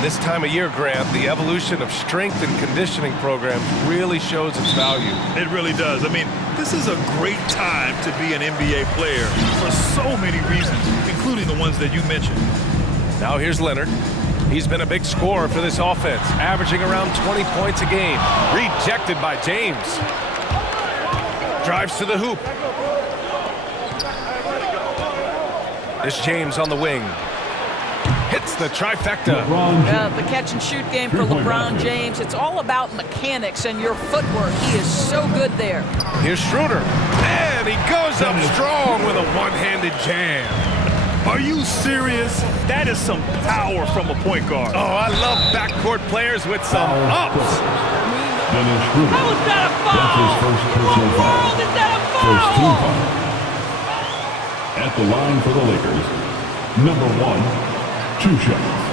This time of year, Grant, the evolution of strength and conditioning programs really shows its value. It really does. I mean, this is a great time to be an NBA player for so many reasons, including the ones that you mentioned. Now here's Leonard. He's been a big scorer for this offense, averaging around 20 points a game. Rejected by James. Drives to the hoop. It's James on the wing. Hits the trifecta. The catch-and-shoot game for LeBron James. It's all about mechanics and your footwork. He is so good there. Here's Schroeder. And he goes up strong with a one-handed jam. Are you serious? That is some power from a point guard. Oh, I love backcourt players with some ups. How is that a foul? What in the world is that a foul? At the line for the Lakers, number 1, 2 shots.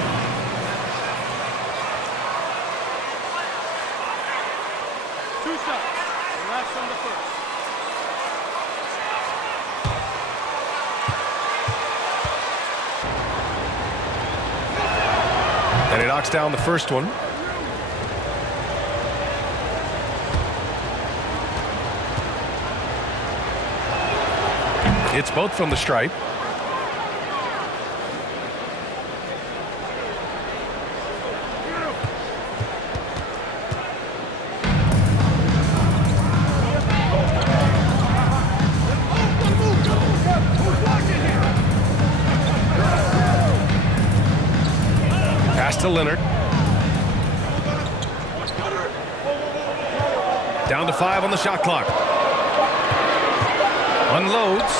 And he knocks down the first one. It's both from the stripe. Pass to Leonard. Down to 5 on the shot clock. Unloads.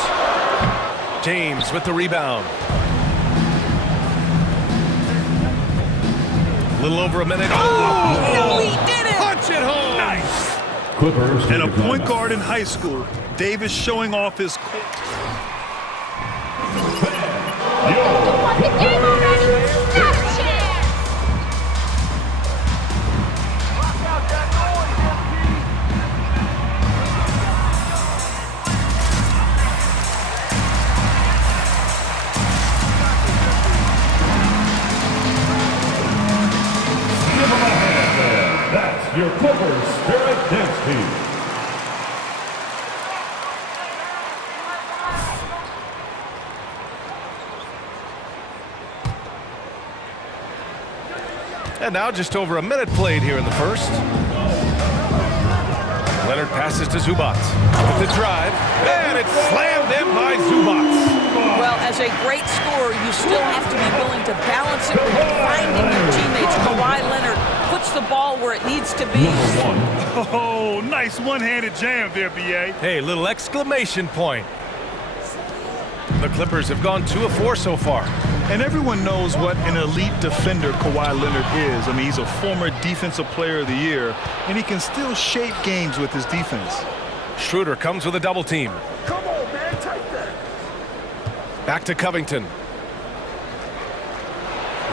James with the rebound. A little over a minute. Oh, no, he did it! Punch it home! Nice. Clippers. And a point guard in high school, Davis showing off his... Your Clippers Spirit Dance Team. And now just over a minute played here in the first. Leonard passes to Zubac with the drive, and it's slammed in by Zubac. Well, as a great scorer, you still have to be willing to balance it with finding your teammates. Kawhi Leonard puts the ball where it needs to be. Oh, nice one-handed jam there, B.A. Hey, little exclamation point. The Clippers have gone 2 of 4 so far. And everyone knows what an elite defender Kawhi Leonard is. I mean, he's a former Defensive Player of the Year, and he can still shape games with his defense. Schroeder comes with a double team. Come on, man, take that. Back to Covington.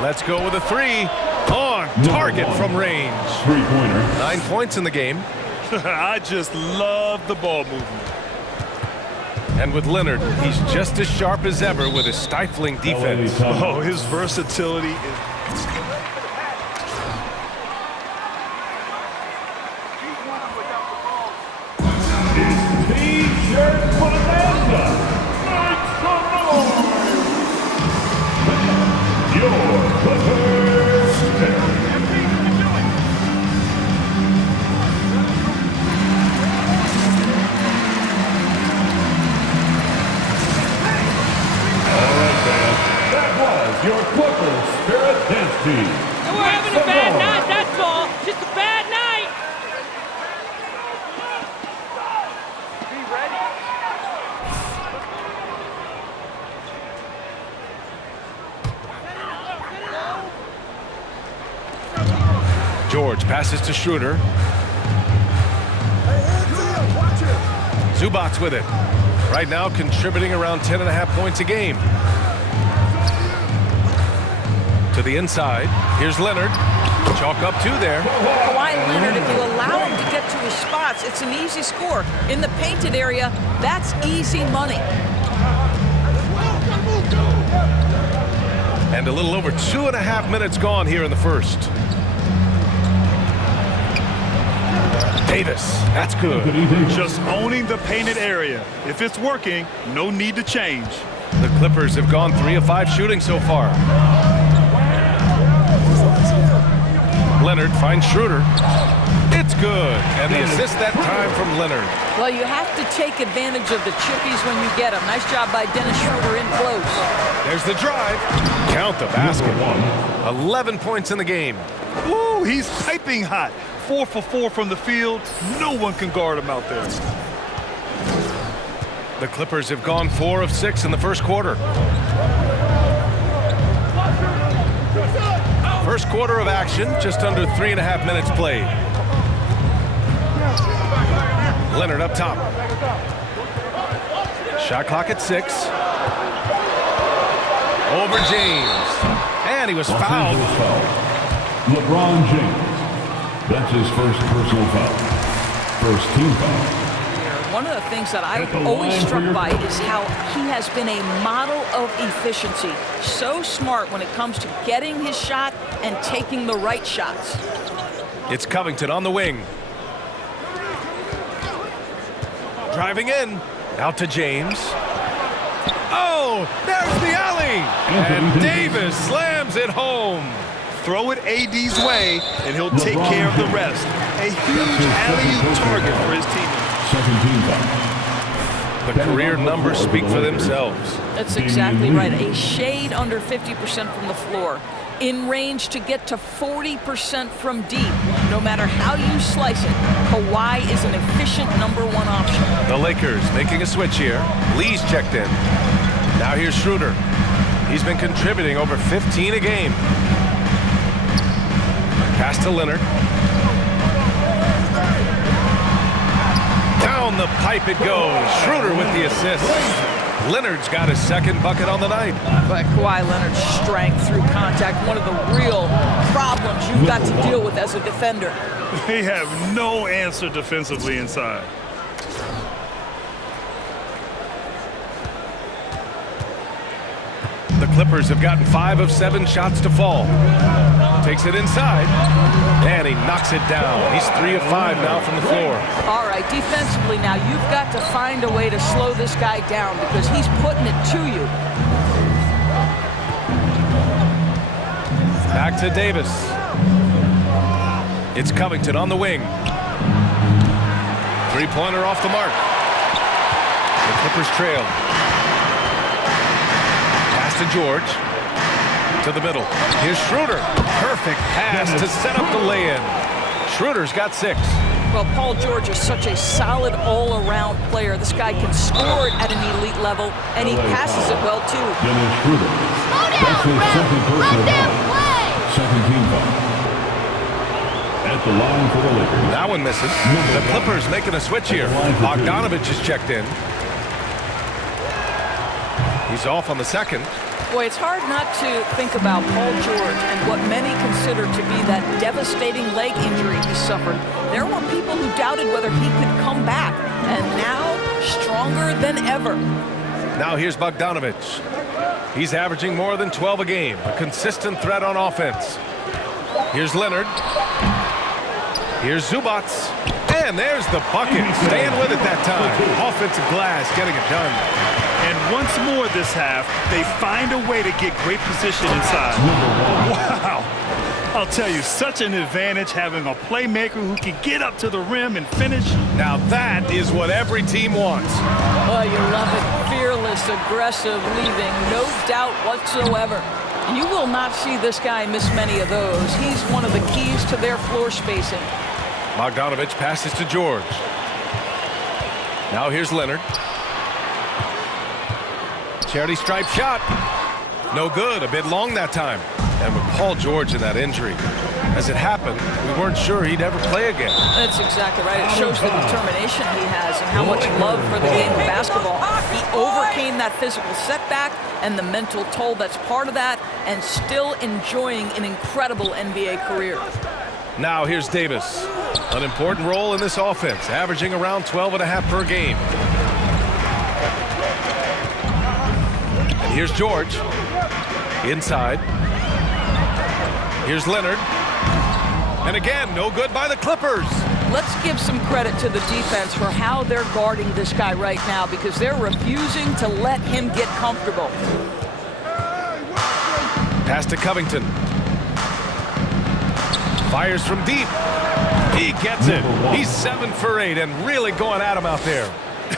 Let's go with a 3. On target from range. 3-pointer. 9 points in the game. I just love the ball movement. And with Leonard, he's just as sharp as ever with his stifling defense. Oh, his versatility is... T-shirt bonanza. Make some noise. Your Clippers Spirit. Your Clippers Spirit Dance Team. And we're having a bad night, that's all. Just a bad night. Be ready. George passes to Schroeder. Zubac with it. Right now contributing around 10.5 points a game. To the inside. Here's Leonard. Chalk up 2 there. Kawhi Leonard, if you allow him to get to his spots, it's an easy score. In the painted area, that's easy money. And a a little over 2.5 minutes gone here in the first. Davis, that's good. Just owning the painted area. If it's working, no need to change. The Clippers have gone 3 of 5 shooting so far. Leonard finds Schroeder. It's good. And the assist that time from Leonard. Well, you have to take advantage of the chippies when you get them. Nice job by Dennis Schroeder in close. There's the drive. Count the basket. 11 points in the game. Ooh, he's piping hot. 4 for 4 from the field. No one can guard him out there. The Clippers have gone 4 of 6 in the first quarter. First quarter of action, just under 3.5 minutes played. Leonard up top. Shot clock at 6. Over James. And he was fouled. LeBron James. That's his first personal foul. First team foul. One of the things that I'm always struck by is how he has been a model of efficiency. So smart when it comes to getting his shot and taking the right shots. It's Covington on the wing. Driving in. Out to James. Oh, there's the alley. And Davis slams it home. Throw it AD's way, and he'll take care of the rest. A huge alley-oop target for his teammates. The career numbers speak for themselves. That's exactly right. A shade under 50% from the floor. In range to get to 40% from deep. No matter how you slice it, Kawhi is an efficient #1 option. The Lakers making a switch here. Lee's checked in. Now here's Schroeder. He's been contributing over 15 a game. Pass to Leonard. Down the pipe it goes. Schroeder with the assist. Leonard's got his second bucket on the night. But Kawhi Leonard's strength through contact, one of the real problems you've got to deal with as a defender. They have no answer defensively inside. The Clippers have gotten 5 of 7 shots to fall. Takes it inside, and he knocks it down. He's 3 of 5 now from the floor. All right, defensively now, you've got to find a way to slow this guy down because he's putting it to you. Back to Davis. It's Covington on the wing. Three-pointer off the mark. The Clippers trail. Pass to George. To the middle. Here's Schroeder. Perfect pass to set up the lay-in. Schroeder's got 6. Well, Paul George is such a solid all-around player. This guy can score it at an elite level, and he passes it well, too. Dennis Schroeder. That's his second personal foul. Second team foul. At the line for the Lakers. That one missing. The Clippers making a switch here. Bogdanovich is checked in. He's off on the second. Boy, it's hard not to think about Paul George and what many consider to be that devastating leg injury he suffered. There were people who doubted whether he could come back, and now stronger than ever. Now here's Bogdanovich. He's averaging more than 12 a game, a consistent threat on offense. Here's Leonard. Here's Zubac. And there's the bucket. Staying with it that time. Offensive glass getting it done. And once more this half, they find a way to get great position inside. Wow. I'll tell you, such an advantage having a playmaker who can get up to the rim and finish. Now that is what every team wants. Oh, you love it. Fearless, aggressive, leaving no doubt whatsoever. You will not see this guy miss many of those. He's one of the keys to their floor spacing. Bogdanovich passes to George. Now here's Leonard. Charity stripe shot. No good. A bit long that time. And with Paul George in that injury, as it happened, we weren't sure he'd ever play again. That's exactly right. It shows the determination he has and how much love for the game of basketball. He overcame that physical setback and the mental toll that's part of that, and still enjoying an incredible NBA career. Now here's Davis. An important role in this offense, averaging around 12.5 per game. And here's George. Inside. Here's Leonard. And again, no good by the Clippers. Let's give some credit to the defense for how they're guarding this guy right now because they're refusing to let him get comfortable. Pass to Covington. Fires from deep. He gets it. He's 7 for 8 and really going at him out there.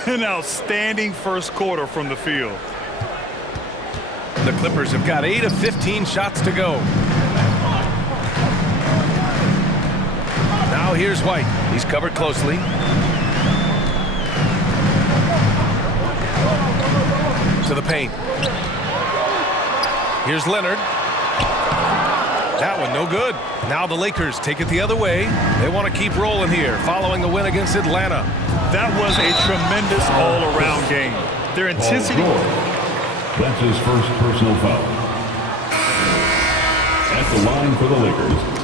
An outstanding first quarter from the field. The Clippers have got 8 of 15 shots to go. Now here's White. He's covered closely. To the paint. Here's Leonard. That one no good. Now the Lakers take it the other way. They want to keep rolling here following the win against Atlanta. That was a tremendous all-around game. Their intensity. That's his first personal foul. At the line for the Lakers.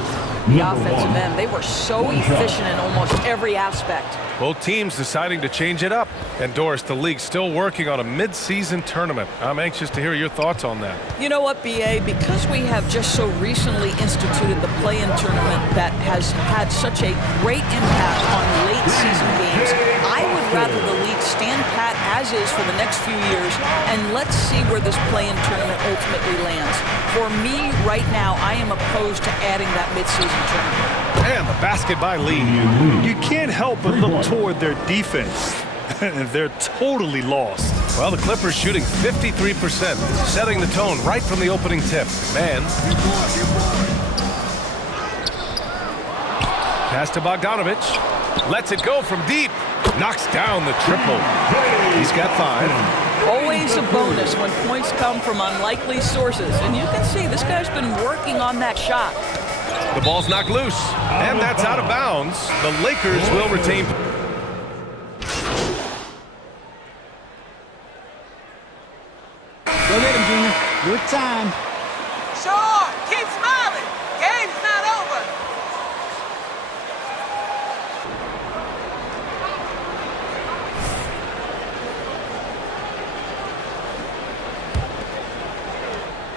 The offensive end, they were so efficient in almost every aspect. Both teams deciding to change it up. And Doris, the league's still working on a mid-season tournament. I'm anxious to hear your thoughts on that. You know what, BA? Because we have just so recently instituted the play-in tournament that has had such a great impact on late-season games, I would rather the league stand pat as is for the next few years, and let's see where this play-in tournament ultimately lands. For me, right now, I am opposed to adding that mid-season tournament. And the basket by Lee. You can't help but look toward their defense. They're totally lost. Well, the Clippers shooting 53%, setting the tone right from the opening tip. Man. Pass to Bogdanovich. Lets it go from deep. Knocks down the triple. He's got 5. Always a bonus when points come from unlikely sources. And you can see this guy's been working on that shot. The ball's knocked loose. And that's out of bounds. The Lakers will retain. Go get him, Junior. Good time. Sure, keep smiling. Game's not over.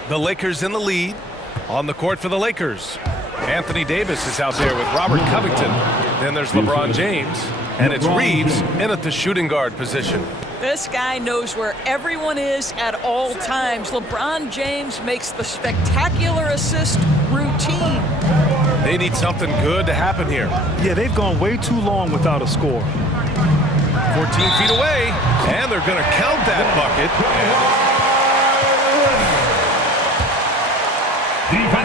The Lakers in the lead. On the court for the Lakers. Anthony Davis is out there with Robert Covington. Then there's LeBron James. And it's Reeves in at the shooting guard position. This guy knows where everyone is at all times. LeBron James makes the spectacular assist routine. They need something good to happen here. Yeah, they've gone way too long without a score. 14 feet away, and they're going to count that bucket.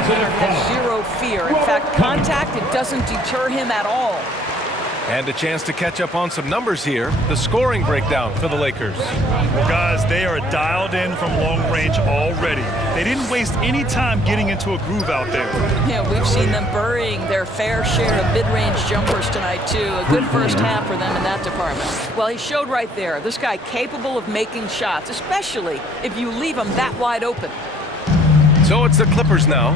Has zero fear. In fact, contact, it doesn't deter him at all. And a chance to catch up on some numbers here. The scoring breakdown for the Lakers. Well, guys, they are dialed in from long range already. They didn't waste any time getting into a groove out there. Yeah, we've seen them burying their fair share of mid-range jumpers tonight, too. A good first half for them in that department. Well, he showed right there. This guy capable of making shots, especially if you leave him that wide open. So it's the Clippers now.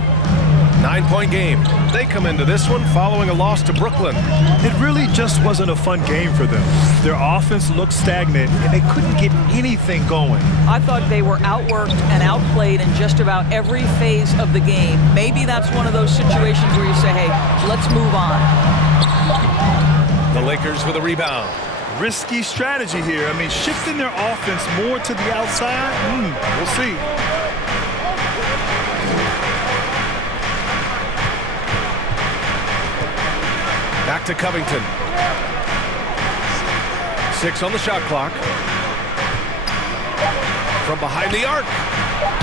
9-point game. They come into this one following a loss to Brooklyn. It really just wasn't a fun game for them. Their offense looked stagnant, and they couldn't get anything going. I thought they were outworked and outplayed in just about every phase of the game. Maybe that's one of those situations where you say, hey, let's move on. The Lakers with a rebound. Risky strategy here. I mean, shifting their offense more to the outside, we'll see. Back to Covington. 6 on the shot clock. From behind the arc.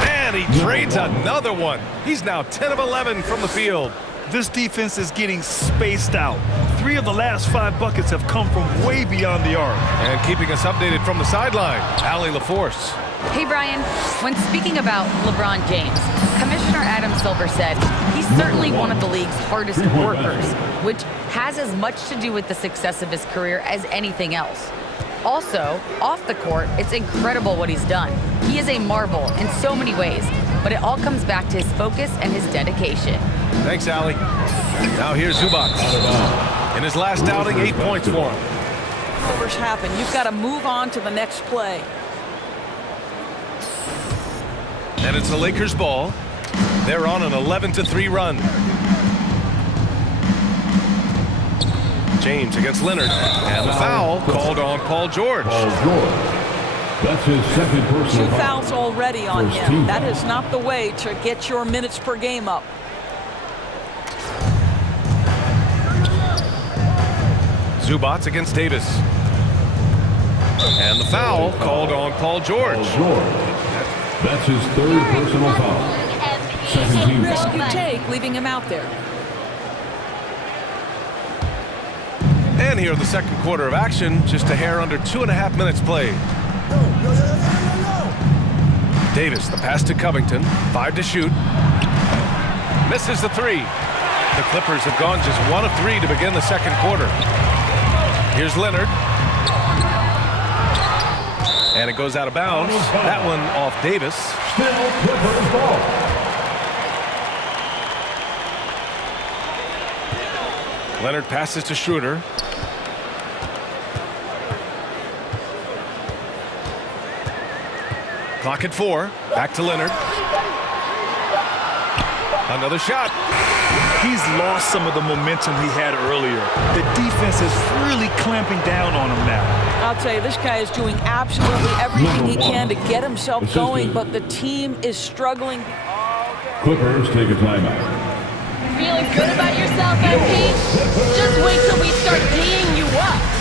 And he trades another one. He's now 10 of 11 from the field. This defense is getting spaced out. 3 of the last 5 buckets have come from way beyond the arc. And keeping us updated from the sideline, Allie LaForce. Hey, Brian. When speaking about LeBron James, Commissioner Adam Silver said he's certainly one of the league's hardest workers, which has as much to do with the success of his career as anything else. Also, off the court, it's incredible what he's done. He is a marvel in so many ways, but it all comes back to his focus and his dedication. Thanks, Allie. Now here's Zubac. In his last outing, 8 points for him. Whatever's happened, you've got to move on to the next play. And it's the Lakers' ball. They're on an 11-3 run. James against Leonard. And the foul called on Paul George. Paul George. That's his second personal Two fouls already on First him. team That foul. is not the way to get your minutes per game up. Zubats against Davis. And the foul called on Paul George. Paul George. That's his third personal foul. Second team Risk foul. you take leaving him out there. And here in the second quarter of action, just a hair under 2.5 minutes played. Davis, the pass to Covington, 5 to shoot. Misses the 3. The Clippers have gone just 1 of 3 to begin the second quarter. Here's Leonard. And it goes out of bounds. That one off Davis. Still Clippers ball. Leonard passes to Schroeder. Clock at 4. Back to Leonard. Another shot. He's lost some of the momentum he had earlier. The defense is really clamping down on him now. I'll tell you, this guy is doing absolutely everything he can to get himself Assistant. going, but the team is struggling. Clippers take a timeout. Feeling good about yourself, MP? Just wait till we start D'ing you up.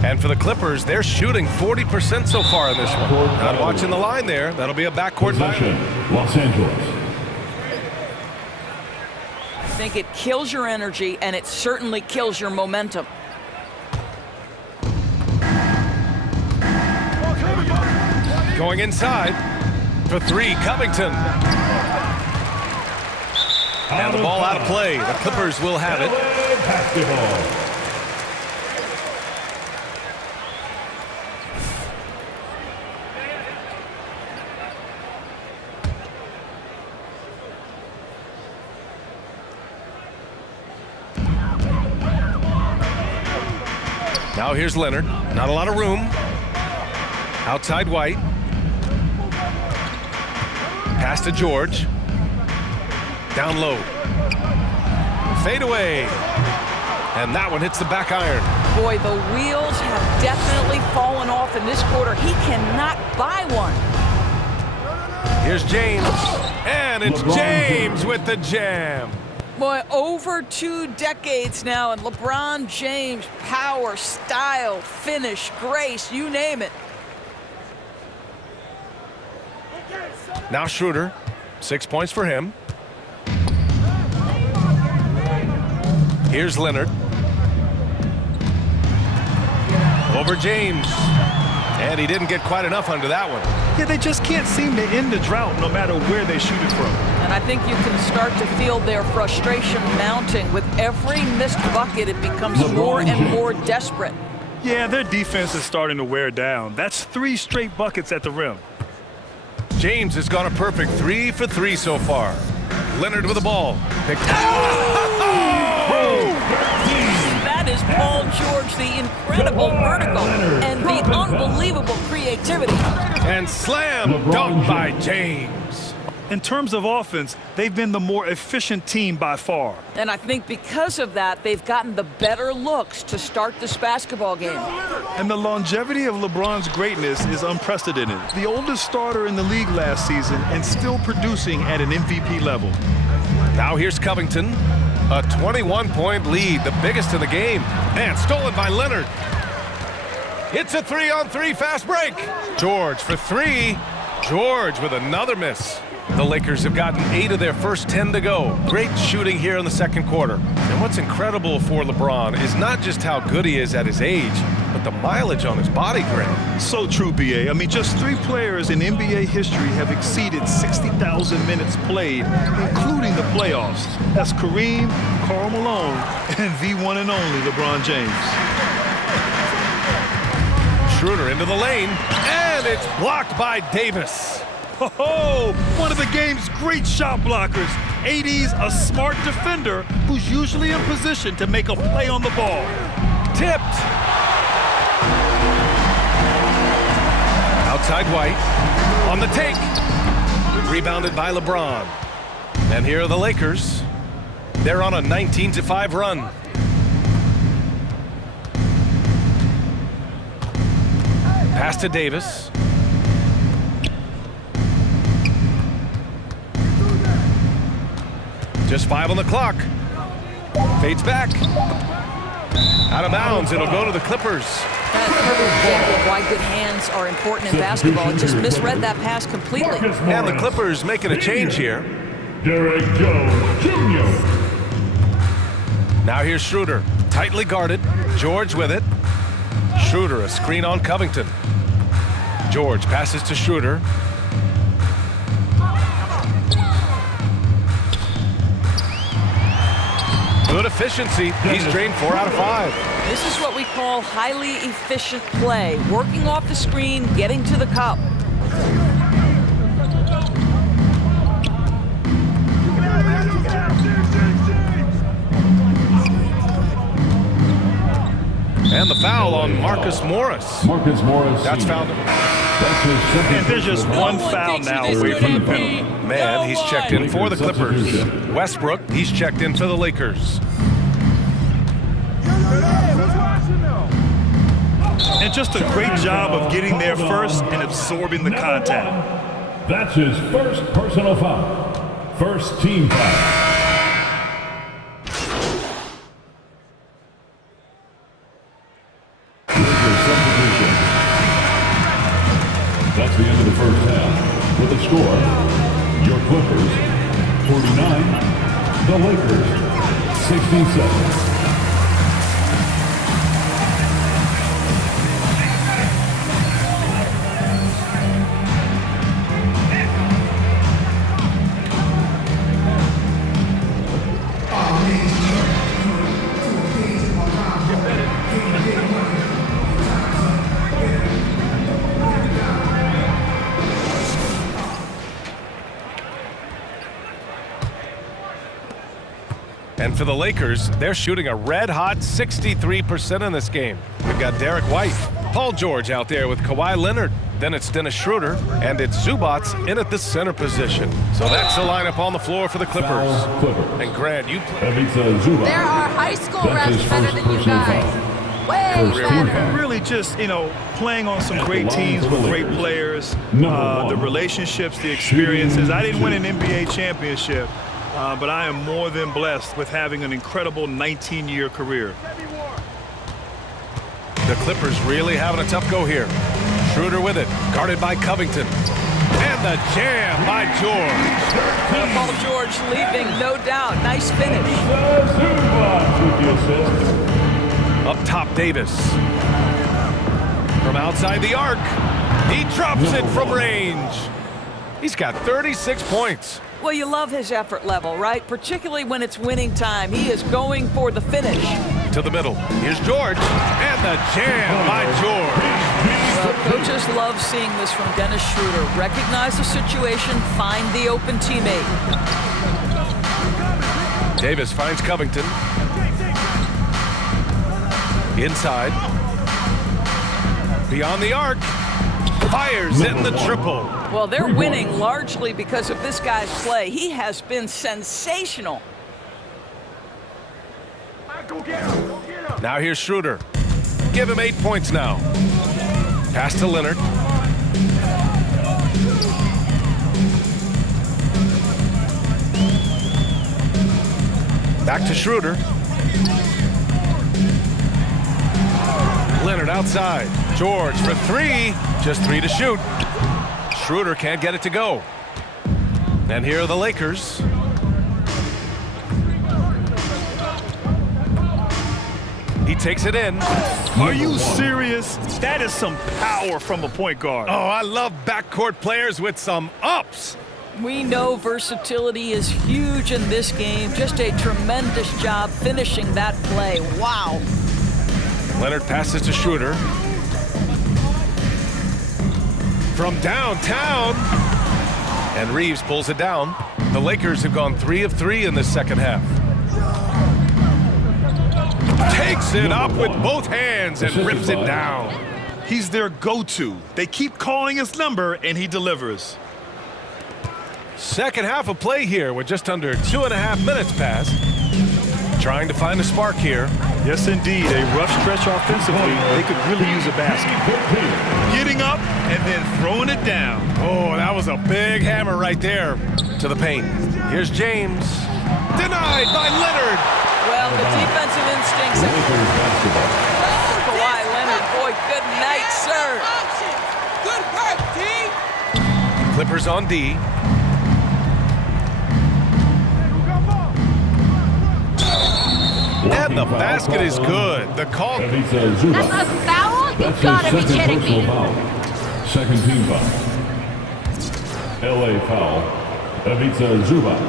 And for the Clippers, they're shooting 40% so far in this one. Not watching the line there. That'll be a backcourt Possession, battle. Los Angeles. I think it kills your energy, and it certainly kills your momentum. Going inside for 3, Covington. And the ball out of play. The Clippers will have it. Basketball. Now here's Leonard. Not a lot of room. Outside White. Pass to George. Down low. Fade away. And that one hits the back iron. Boy, the wheels have definitely fallen off in this quarter. He cannot buy one. Here's James. And it's James with the jam. Boy, over 2 decades now, and LeBron James, power, style, finish, grace, you name it. Now Schroeder. 6 points for him. Here's Leonard. Over James. And he didn't get quite enough under that one. Yeah, they just can't seem to end the drought no matter where they shoot it from. And I think you can start to feel their frustration mounting. With every missed bucket, it becomes more and more desperate. Yeah, their defense is starting to wear down. That's 3 straight buckets at the rim. James has gone a perfect 3 for 3 so far. Leonard with the ball. That is Paul George, the incredible vertical and the unbelievable creativity. And slam dunk by James. In terms of offense, they've been the more efficient team by far. And I think because of that, they've gotten the better looks to start this basketball game. And the longevity of LeBron's greatness is unprecedented. The oldest starter in the league last season and still producing at an MVP level. Now here's Covington. A 21-point lead, the biggest in the game. And stolen by Leonard. It's a 3-on-3 fast break. George for 3. George with another miss. The Lakers have gotten 8 of their first 10 to go. Great shooting here in the second quarter. And what's incredible for LeBron is not just how good he is at his age, but the mileage on his body, Grant. So true, B.A. I mean, just 3 players in NBA history have exceeded 60,000 minutes played, including the playoffs. That's Kareem, Karl Malone, and the one and only LeBron James. Schroeder into the lane, and it's blocked by Davis. Oh, one of the game's great shot blockers. AD's a smart defender who's usually in position to make a play on the ball. Tipped. Outside White. On the take. Rebounded by LeBron. And here are the Lakers. They're on a 19-5 run. Pass to Davis. Just 5 on the clock. Fades back. Out of bounds. It'll go to the Clippers. That's a perfect example of why good hands are important in basketball. Just misread that pass completely. And the Clippers making a change here. Derek Jones Jr. Now here's Schroeder. Tightly guarded. George with it. Schroeder, a screen on Covington. George passes to Schroeder. Good efficiency. He's drained 4 out of 5. This is what we call highly efficient play. Working off the screen, getting to the cup. And the foul on Marcus Morris. Marcus Morris. That's Sr. fouled. That's his second. And there's just one foul now away from the penalty. Man, he's checked in for the Clippers. Westbrook, he's checked in for the Lakers. And just a great job of getting there first and absorbing the contact. That's his first personal foul. First team foul. That's the end of the first half. With a score, your Clippers 49, the Lakers 67. And for the Lakers, they're shooting a red-hot 63% in this game. We've got Derek White, Paul George out there with Kawhi Leonard. Then it's Dennis Schroeder, and it's Zubats in at the center position. So that's the lineup on the floor for the Clippers. And Grant, you play. There are high school refs better than you guys. Way better. Really just, playing on some great teams with great players, the relationships, the experiences. I didn't win an NBA championship, but I am more than blessed with having an incredible 19-year career. The Clippers really having a tough go here. Schroeder with it, guarded by Covington. And the jam by George. Paul George leaving, no doubt. Nice finish. Up top, Davis. From outside the arc, he drops it from range. He's got 36 points. Well, you love his effort level, right? Particularly when it's winning time. He is going for the finish. To the middle. Here's George. And the jam by George. Well, coaches love seeing this from Dennis Schroeder. Recognize the situation, find the open teammate. Davis finds Covington. Inside. Beyond the arc. Fires in the triple. Well, they're winning largely because of this guy's play. He has been sensational. Now here's Schroeder. Give him 8 points now. Pass to Leonard. Back to Schroeder. Leonard outside. George for 3. Just 3 to shoot. Schroeder can't get it to go. And here are the Lakers. He takes it in. Are you serious? That is some power from a point guard. Oh, I love backcourt players with some ups. We know versatility is huge in this game. Just a tremendous job finishing that play. Wow. Leonard passes to Schroeder. From downtown. And Reeves pulls it down. The Lakers have gone 3 of 3 in the second half. Takes it up with both hands and rips it down. He's their go-to. They keep calling his number, and he delivers. Second half of play here with just under 2.5 minutes passed. Trying to find a spark here. Yes, indeed. A rough stretch offensively. They could really use a basket. Getting up and then throwing it down. Oh, that was a big hammer right there to the paint. Here's James. Denied by Leonard. Well, the defensive instincts. Kawhi Leonard, boy, good night, sir. Good work, D. Clippers on D. And the basket is good. The call. That's a foul? You gotta be kidding me. Second team foul. LA foul. Ivica Zubac.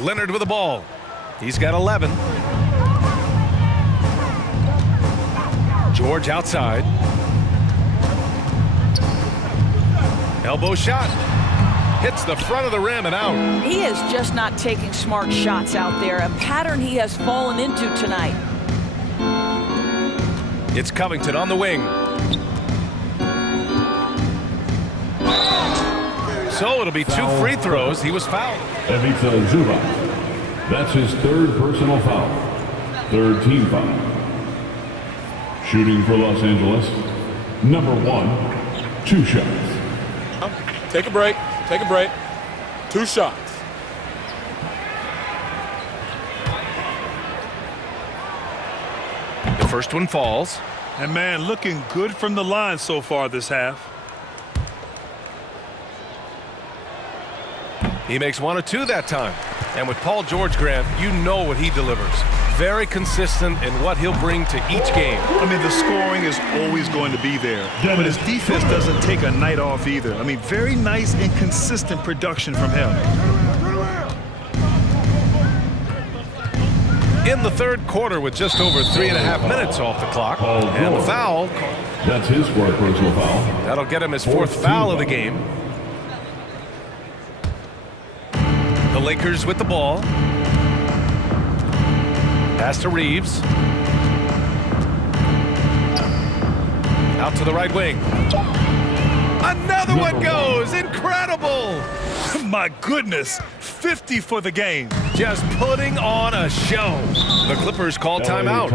Leonard with the ball. He's got 11. George outside. Elbow shot. Hits the front of the rim and out. He is just not taking smart shots out there, a pattern he has fallen into tonight. It's Covington on the wing. So it'll be 2 free throws. He was fouled. Ivica Zubac. That's his third personal foul. Third team foul. Shooting for Los Angeles. Number 1, 2 shots. Take a break. Take a break. 2 shots. The first one falls. And, man, looking good from the line so far this half. He makes 1 of 2 that time. And with Paul George, Grant, you know what he delivers. Very consistent in what he'll bring to each game. I mean, the scoring is always going to be there. But his defense doesn't take a night off either. I mean, very nice and consistent production from him. In the third quarter with just over 3.5 minutes off the clock. And a foul. That's his fourth personal foul. That'll get him his 4th foul of the game. The Lakers with the ball. Pass to Reeves. Out to the right wing. Another one goes. Incredible. My goodness. 50 for the game. Just putting on a show. The Clippers call timeout.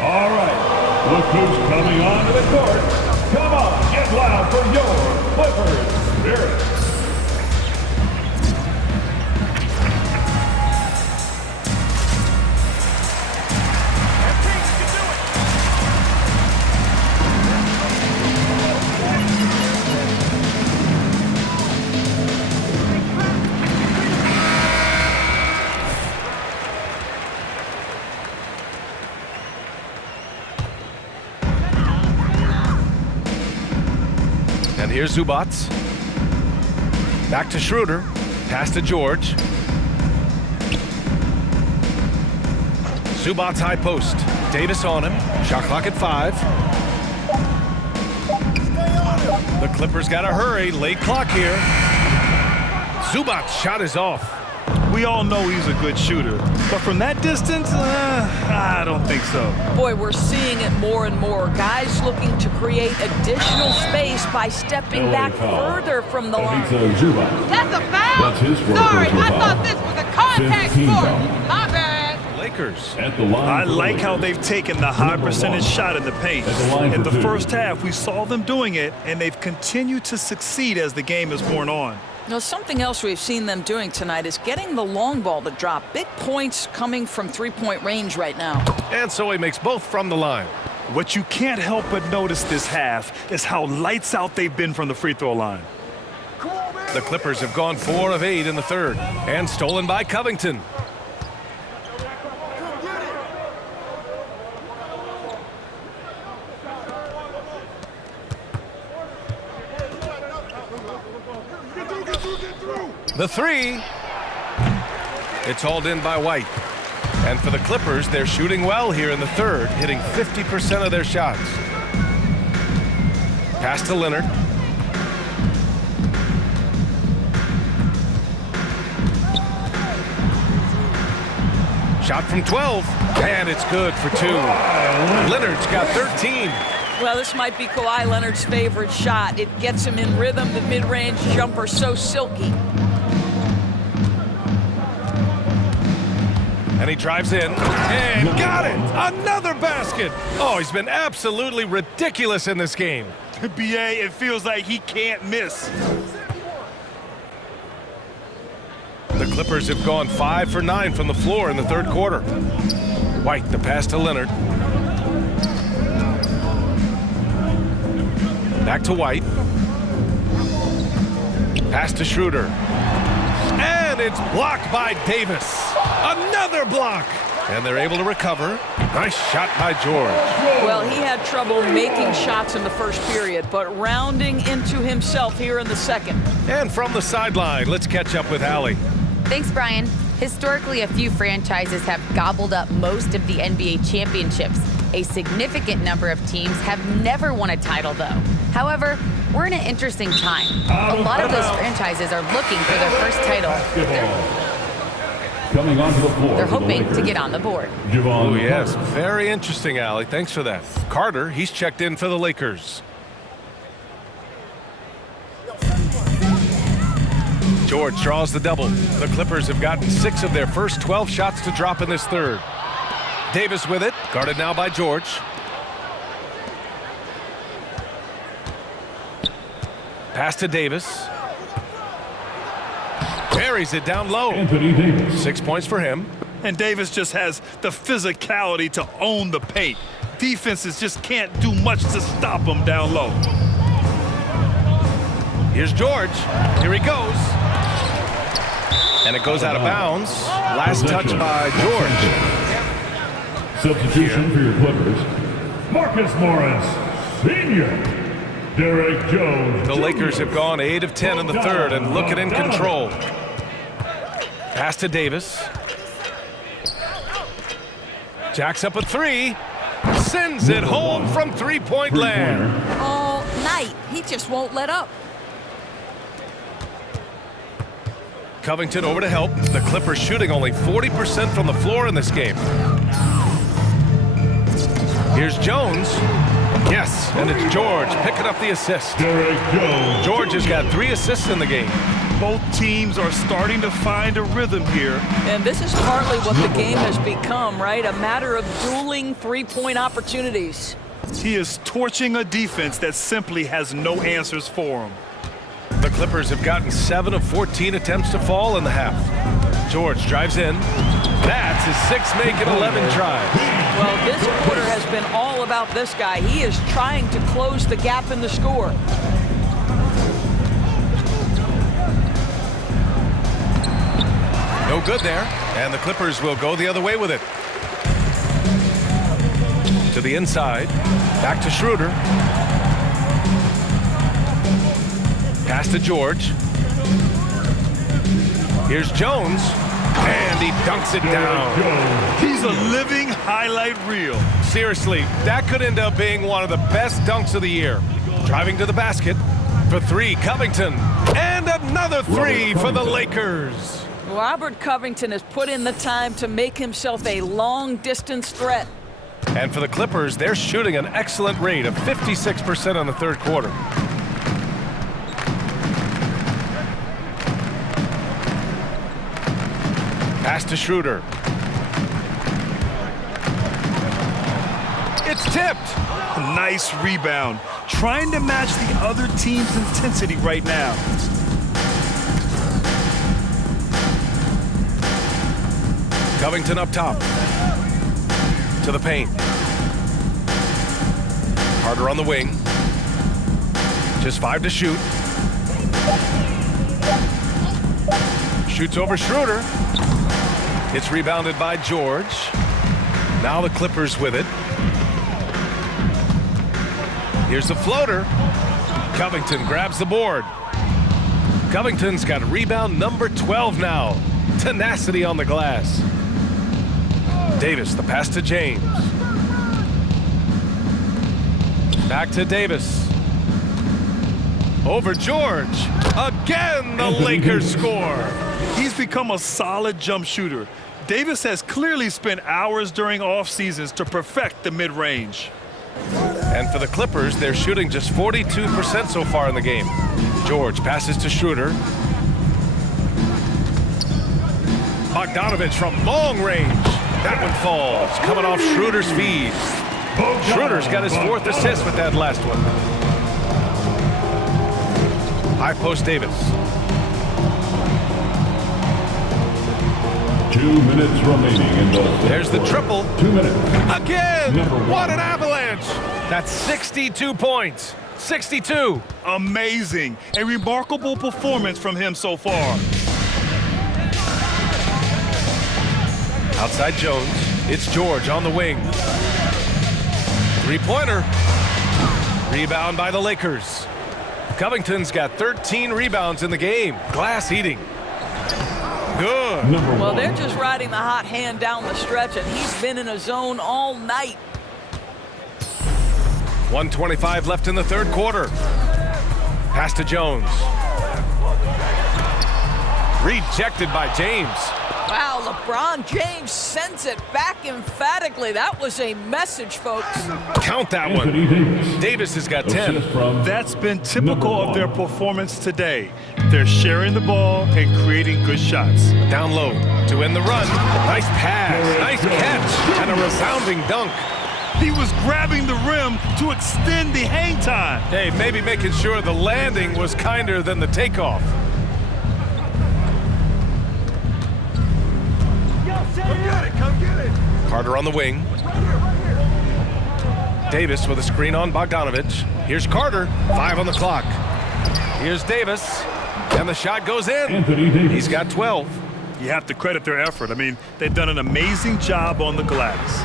All right. Look who's coming onto the court. Come on, get loud for your Clippers Spirit. And here's Zubac. Back to Schroeder. Pass to George. Zubac's high post. Davis on him. Shot clock at 5. The Clippers got to hurry. Late clock here. Zubac's shot is off. We all know he's a good shooter. But from that distance, I don't think so. Boy, we're seeing it more and more. Guys looking to create additional space by stepping back further from the line. That's a foul? That's his fourth Sorry, personal I foul. thought this was a contact 15 sport. foul. My bad. Lakers. At the line I for like how Lakers. they've taken the high percentage shot in the paint. At the line In for the 2. first half, we saw them doing it, and they've continued to succeed as the game has worn on. Now, something else we've seen them doing tonight is getting the long ball to drop. Big points coming from three-point range right now. And so he makes both from the line. What you can't help but notice this half is how lights out they've been from the free throw line. The Clippers have gone 4 of 8 in the third. And stolen by Covington. The three. It's hauled in by White. And for the Clippers, they're shooting well here in the third, hitting 50% of their shots. Pass to Leonard. Shot from 12, and it's good for 2. Leonard's got 13. Well, this might be Kawhi Leonard's favorite shot. It gets him in rhythm, the mid-range jumper so silky. And he drives in and got it! Another basket! Oh, he's been absolutely ridiculous in this game. BA, it feels like he can't miss. The Clippers have gone 5 for 9 from the floor in the third quarter. White, the pass to Leonard. Back to White. Pass to Schroeder. And it's blocked by Davis. Another block. And they're able to recover. Nice shot by George. Well, he had trouble making shots in the first period, but rounding into himself here in the second. And from the sideline, let's catch up with Allie. Thanks, Brian. Historically, a few franchises have gobbled up most of the NBA championships. A significant number of teams have never won a title, though. However, we're in an interesting time. A lot of those franchises are looking for their first title. Coming onto the floor. They're hoping to get on the board. Oh, yes. Very interesting, Allie. Thanks for that. Carter, he's checked in for the Lakers. George draws the double. The Clippers have gotten 6 of their first 12 shots to drop in this third. Davis with it, guarded now by George. Pass to Davis. Buries it down low. Anthony Davis. 6 points for him. And Davis just has the physicality to own the paint. Defenses just can't do much to stop him down low. Here's George. Here he goes. And it goes out of bounds. Last touch by George. Substitution for your Clippers. Marcus Morris, Sr. Derek Jones. The Lakers have gone 8 of 10 in the third and looking in control. Pass to Davis. Jacks up a 3. Sends it home from three-point land. All night, he just won't let up. Covington over to help. The Clippers shooting only 40% from the floor in this game. Here's Jones. Yes, and it's George picking up the assist. Derek Jones. George has got 3 assists in the game. Both teams are starting to find a rhythm here. And this is partly what the game has become, right? A matter of dueling three-point opportunities. He is torching a defense that simply has no answers for him. The Clippers have gotten 7 of 14 attempts to fall in the half. George drives in. That's his 6th make in 11 tries. Well, this quarter has been all about this guy. He is trying to close the gap in the score. No good there. And the Clippers will go the other way with it. To the inside. Back to Schroeder. Pass to George. Here's Jones. And he dunks it down. He's a living highlight reel. Seriously, that could end up being one of the best dunks of the year. Driving to the basket for 3, Covington. And another 3 for the Lakers. Robert Covington has put in the time to make himself a long-distance threat. And for the Clippers, they're shooting an excellent rate of 56% in the third quarter. Pass to Schroeder. It's tipped. Nice rebound. Trying to match the other team's intensity right now. Covington up top. To the paint. Carter on the wing. Just 5 to shoot. Shoots over Schroeder. It's rebounded by George. Now the Clippers with it. Here's the floater. Covington grabs the board. Covington's got rebound number 12 now. Tenacity on the glass. Davis, the pass to James. Back to Davis. Over George. Again, the Lakers score. He's become a solid jump shooter. Davis has clearly spent hours during off seasons to perfect the mid-range. And for the Clippers, they're shooting just 42% so far in the game. George passes to Schroeder. Bogdanovich from long range. That one falls, coming off Schroeder's feed. Schroeder's got his 4th assist with that last one. High post Davis. 2 minutes remaining in the There's the triple. 2 minutes. Again! Number 1. What an avalanche! That's 62 points. 62. Amazing. A remarkable performance from him so far. Outside Jones. It's George on the wing. Three-pointer. Rebound by the Lakers. Covington's got 13 rebounds in the game. Glass eating. Good. Well, they're just riding the hot hand down the stretch, and he's been in a zone all night. 1:25 left in the third quarter. Pass to Jones. Rejected by James. Wow, LeBron James sends it back emphatically. That was a message, folks. Count that one. Davis has got 10. That's been typical of their performance today. They're sharing the ball and creating good shots. Down low to end the run. Nice pass, nice catch, and a resounding dunk. He was grabbing the rim to extend the hang time. Hey, maybe making sure the landing was kinder than the takeoff. Come get it. Carter on the wing. Davis with a screen on Bogdanovich. Here's Carter, 5 on the clock. Here's Davis, and the shot goes in. He's got 12. You have to credit their effort. I mean, they've done an amazing job on the glass.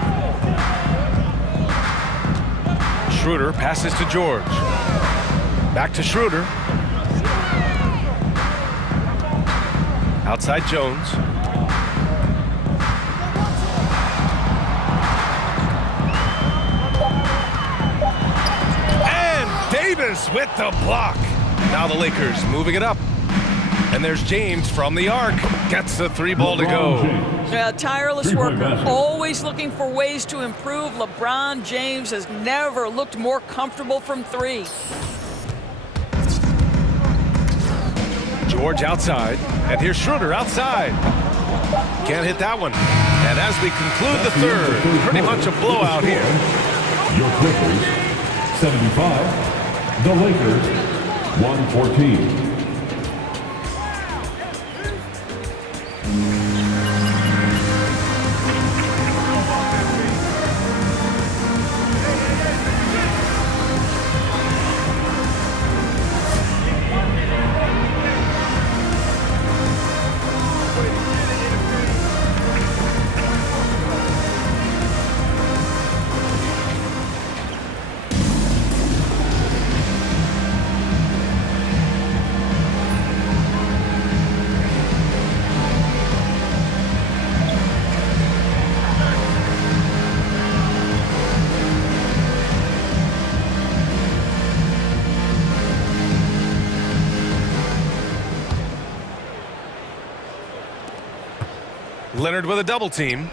Schroeder passes to George. Back to Schroeder. Outside Jones. Davis with the block. Now the Lakers moving it up. And there's James from the arc. Gets the 3-ball to go. Yeah, tireless worker. Always looking for ways to improve. LeBron James has never looked more comfortable from 3. George outside. And here's Schroeder outside. Can't hit that one. And as we conclude the third, pretty much a blowout here. Your Clippers, 75. The Lakers, 114. Leonard with a double team.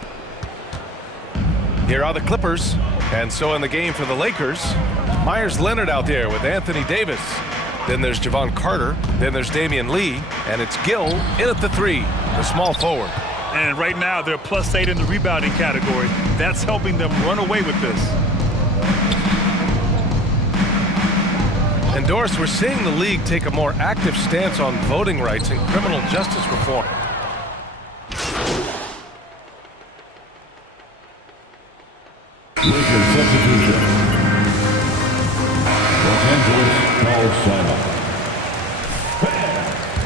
Here are the Clippers. And so in the game for the Lakers, Myers Leonard out there with Anthony Davis. Then there's Javon Carter. Then there's Damian Lee. And it's Gill in at the 3, the small forward. And right now they're +8 in the rebounding category. That's helping them run away with this. And Doris, we're seeing the league take a more active stance on voting rights and criminal justice reform. Lakers substitution. Los Angeles calls timeout.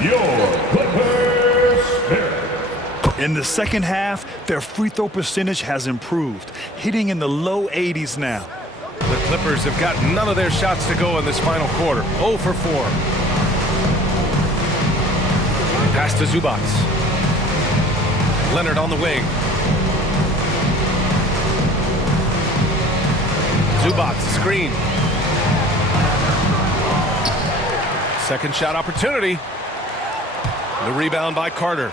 your Clippers Spirit. In the second half, their free throw percentage has improved, hitting in the low 80s now. The Clippers have got none of their shots to go in this final quarter. 0 for 4. Pass to Zubac. Leonard on the wing. Zubac, screen. Second shot opportunity. The rebound by Carter.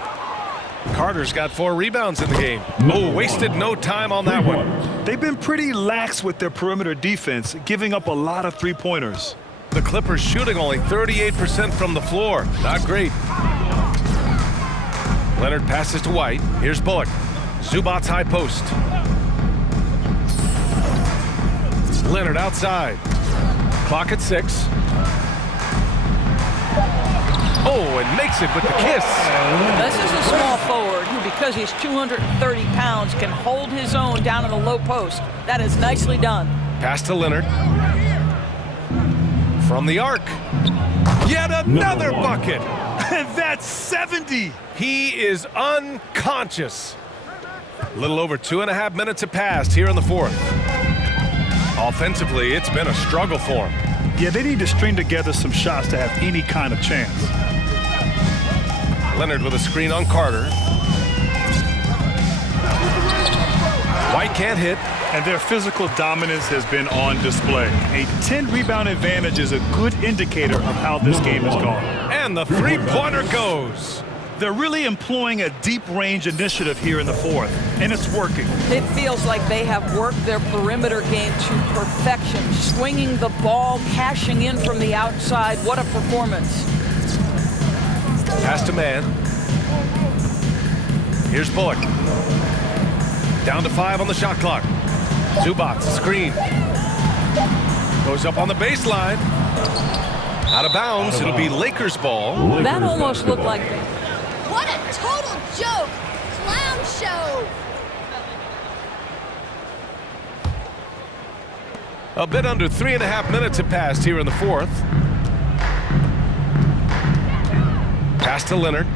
Carter's got 4 rebounds in the game. Oh, wasted no time on that one. They've been pretty lax with their perimeter defense, giving up a lot of three-pointers. The Clippers shooting only 38% from the floor. Not great. Leonard passes to White. Here's Bullock. Zubac's high post. Leonard outside. Clock at 6. Oh, and makes it with the kiss. This is a small forward who, because he's 230 pounds, can hold his own down in the low post. That is nicely done. Pass to Leonard. From the arc. Yet another bucket. And that's 70. He is unconscious. A little over 2.5 minutes have passed here in the fourth. Offensively, it's been a struggle for him. Yeah, they need to string together some shots to have any kind of chance. Leonard with a screen on Carter. White can't hit. And their physical dominance has been on display. A 10-rebound advantage is a good indicator of how this game has gone. And the three-pointer goes. They're really employing a deep-range initiative here in the fourth, and it's working. It feels like they have worked their perimeter game to perfection, swinging the ball, cashing in from the outside. What a performance. Pass to man. Here's Bullock. Down to 5 on the shot clock. Zubac, screen. Goes up on the baseline. Out of bounds. It'll be Lakers ball. That almost looked like... What a total joke! Clown show! A bit under 3.5 minutes have passed here in the fourth. Pass to Leonard.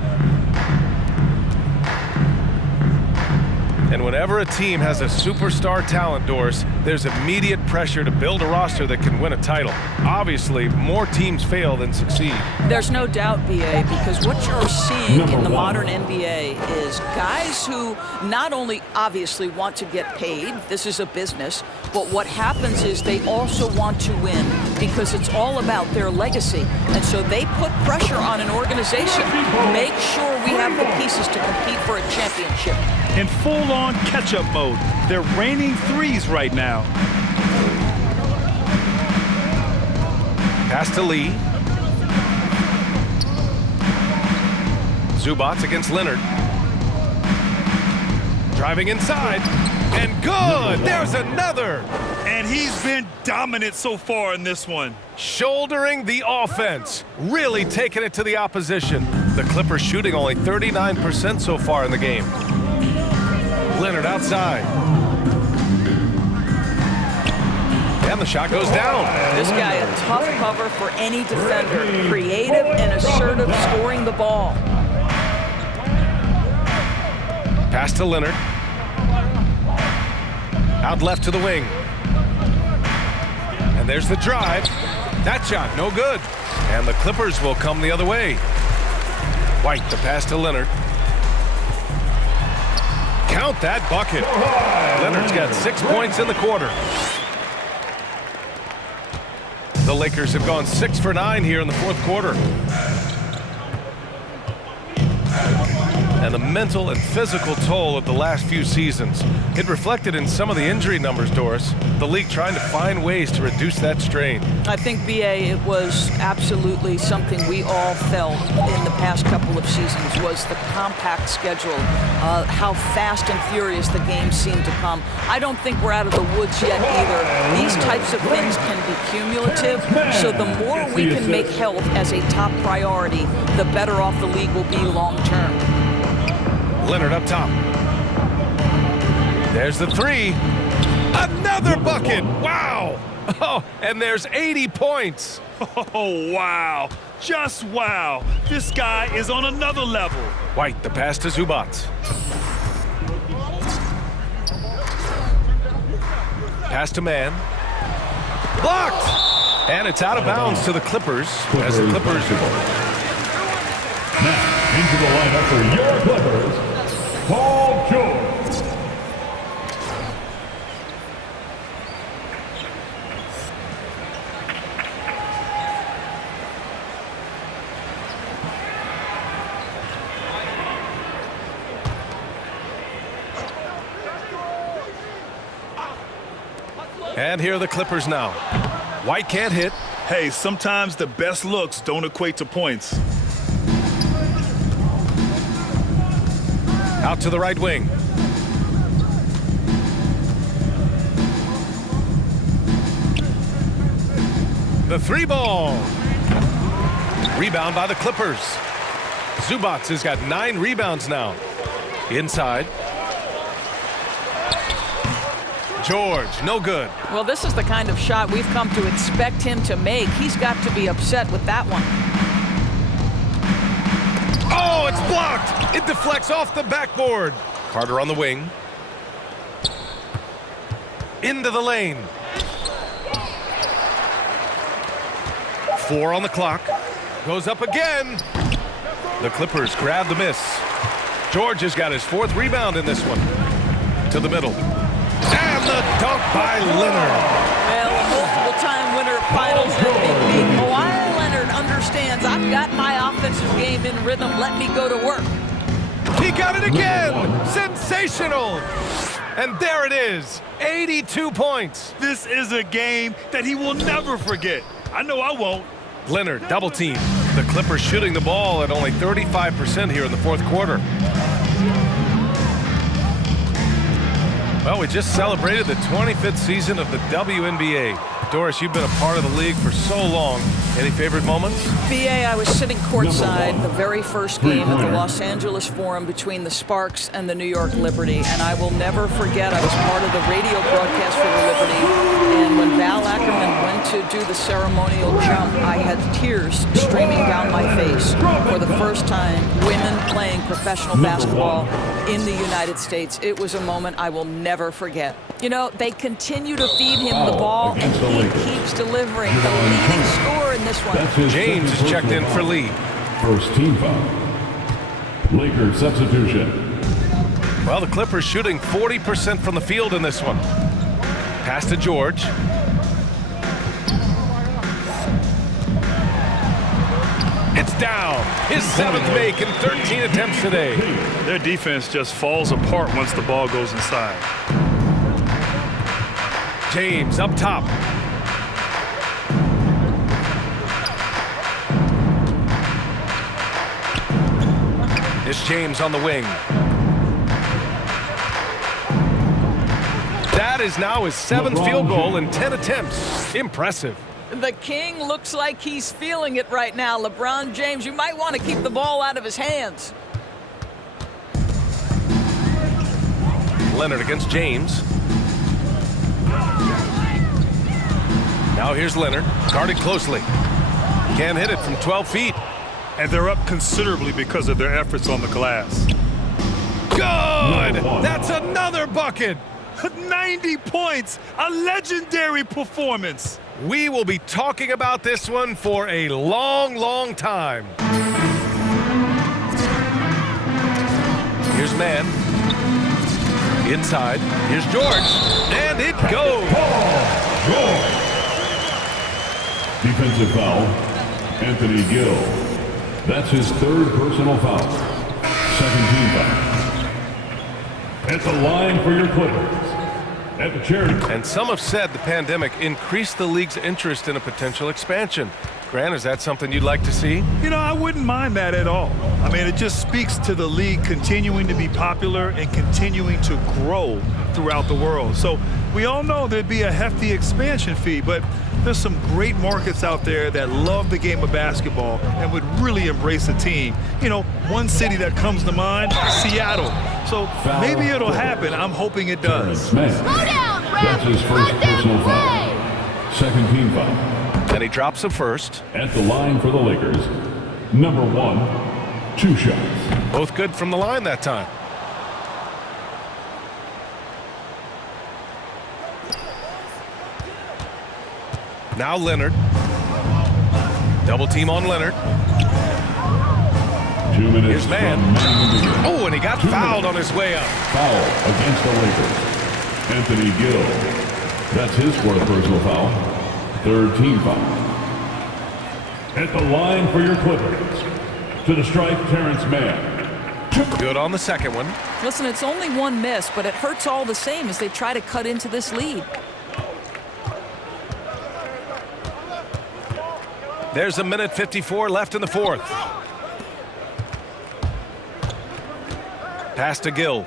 And whenever a team has a superstar talent, Doris, there's immediate pressure to build a roster that can win a title. Obviously, more teams fail than succeed. There's no doubt, BA, because what you're seeing in the modern NBA is guys who not only obviously want to get paid, this is a business, but what happens is they also want to win because it's all about their legacy. And so they put pressure on an organization. Make sure we have the pieces to compete for a championship. In full-on catch-up mode, they're raining threes right now. Pass to Lee. Zubac against Leonard. Driving inside. And good! There's another! And he's been dominant so far in this one. Shouldering the offense. Really taking it to the opposition. The Clippers shooting only 39% so far in the game. Leonard outside. And the shot goes down. This guy a tough cover for any defender. Creative and assertive scoring the ball. Pass to Leonard. Out left to the wing. And there's the drive. That shot, no good. And the Clippers will come the other way. White, the pass to Leonard. Count that bucket. Leonard's got 6 points in the quarter. The Lakers have gone 6 for 9 here in the fourth quarter. And the mental and physical toll of the last few seasons. It reflected in some of the injury numbers, Doris. The league trying to find ways to reduce that strain. I think, BA, it was absolutely something we all felt in the past couple of seasons was the compact schedule, how fast and furious the games seem to come. I don't think we're out of the woods yet either. These types of things can be cumulative, so the more we can make health as a top priority, the better off the league will be long term. Leonard up top. There's the three. Another bucket. Wow. Oh, and there's 80 points. Oh, wow. Just wow. This guy is on another level. White, the pass to Zubats. Pass to man. Blocked! And it's out of bounds to the Clippers. As the Clippers... Now, into the lineup for your Clippers, Paul George. And here are the Clippers now. White can't hit. Hey, sometimes the best looks don't equate to points. Out to the right wing. The three ball. Rebound by the Clippers. Zubats has got 9 rebounds now. Inside. George, no good. Well, this is the kind of shot we've come to expect him to make. He's got to be upset with that one. Oh, it's blocked. It deflects off the backboard. Carter on the wing. Into the lane. 4 on the clock. Goes up again. The Clippers grab the miss. George has got his 4th rebound in this one. To the middle. And the dunk by Leonard. Well, a multiple-time winner of Finals MVP. Kawhi Leonard understands I've got my offensive game in rhythm. Let me go to work. He got it again. Sensational. And there it is. 82 points. This is a game that he will never forget. I know I won't. Leonard, double team. The Clippers shooting the ball at only 35% here in the 4th quarter. Well, we just celebrated the 25th season of the WNBA. Doris, you've been a part of the league for so long. Any favorite moments? BA, I was sitting courtside the very first game at the Los Angeles Forum between the Sparks and the New York Liberty, and I will never forget I was part of the radio broadcast for the Liberty, and when Val Ackerman went to do the ceremonial jump, I had tears streaming down my face. For the first time, women playing professional basketball in the United States. It was a moment I will never forget. You know, they continue to feed him the ball, and he keeps delivering. The leading scorer in this one. James is checked in for Lee. First team foul. Lakers substitution. Well, the Clippers shooting 40% from the field in this one. Pass to George. It's down. His 7th make in 13 attempts today. Their defense just falls apart once the ball goes inside. James up top. It's James on the wing. That is now his 7th field goal in 10 attempts. Impressive. The King looks like he's feeling it right now. LeBron James, you might want to keep the ball out of his hands. Leonard against James. Now here's Leonard, guarded closely. Can't hit it from 12 feet. And they're up considerably because of their efforts on the glass. Good! That's another bucket! 90 points! A legendary performance! We will be talking about this one for a long, long time. Here's man. Inside. Here's George. And it goes. George. Defensive foul, Anthony Gill. That's his 3rd personal foul. 2nd team foul. At the line for your Clippers. At the charity. And some have said the pandemic increased the league's interest in a potential expansion. Grant, is that something you'd like to see? You know, I wouldn't mind that at all. I mean, it just speaks to the league continuing to be popular and continuing to grow throughout the world. So we all know there'd be a hefty expansion fee, but there's some great markets out there that love the game of basketball and would really embrace the team. You know, one city that comes to mind, Seattle. So maybe it'll happen. I'm hoping it does. Slow down, Ref. That's his 1st personal foul. 2nd team foul. And he drops it first. At the line for the Lakers, number 1, 2 shots. Both good from the line that time. Now Leonard. Double team on Leonard. 2 minutes. Here's man. Oh, and he got fouled on his way up. Foul against the Lakers. Anthony Gill. That's his fourth personal foul. 3rd team foul. At the line for your Clippers. To the stripe, Terrence Mann. Good on the second one. Listen, it's only one miss, but it hurts all the same as they try to cut into this lead. There's a minute 54 left in the fourth. Pass to Gill.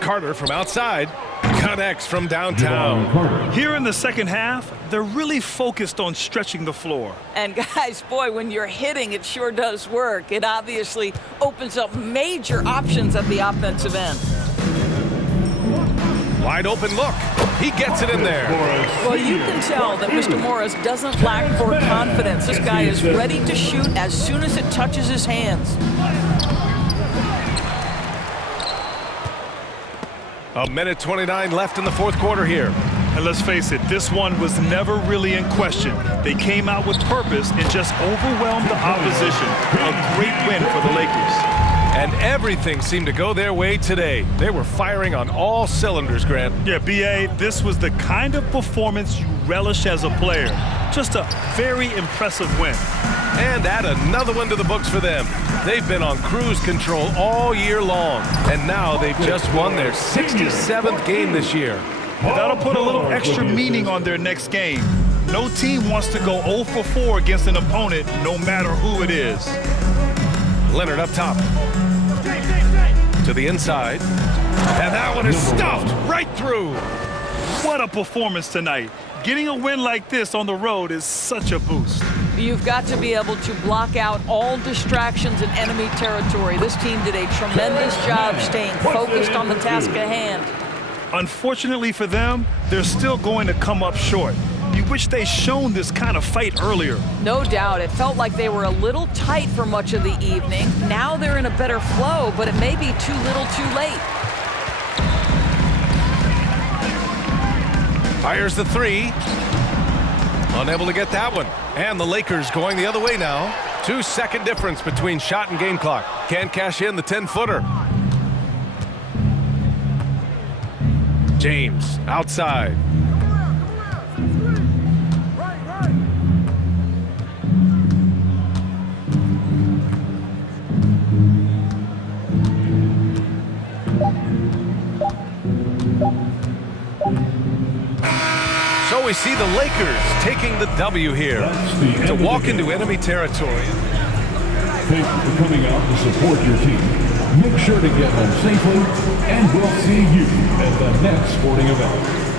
Carter from outside. Connects from downtown. Here in the second half, they're really focused on stretching the floor. And guys, boy, when you're hitting, it sure does work. It obviously opens up major options at the offensive end. Wide open look. He gets it in there. Well, you can tell that Mr. Morris doesn't lack for confidence. This guy is ready to shoot as soon as it touches his hands. A minute 29 left in the fourth quarter here. And let's face it, this one was never really in question. They came out with purpose and just overwhelmed the opposition. A great win for the Lakers. And everything seemed to go their way today. They were firing on all cylinders, Grant. Yeah, B.A., this was the kind of performance you relish as a player. Just a very impressive win. And add another one to the books for them. They've been on cruise control all year long, and now they've just won their 67th game this year. And that'll put a little extra meaning on their next game. No team wants to go 0 for 4 against an opponent, no matter who it is. Leonard up top. To the inside. And that one is stuffed right through. What a performance tonight. Getting a win like this on the road is such a boost. You've got to be able to block out all distractions in enemy territory. This team did a tremendous job staying focused on the task at hand. Unfortunately for them, they're still going to come up short. You wish they'd shown this kind of fight earlier. No doubt. It felt like they were a little tight for much of the evening. Now they're in a better flow, but it may be too little too late. Fires the three. Unable to get that one. And the Lakers going the other way now. 2-second difference between shot and game clock. Can't cash in the 10-footer. James outside. So we see the Lakers taking the W here to walk into enemy territory. Thank you for coming out to support your team. Make sure to get home safely, and we'll see you at the next sporting event.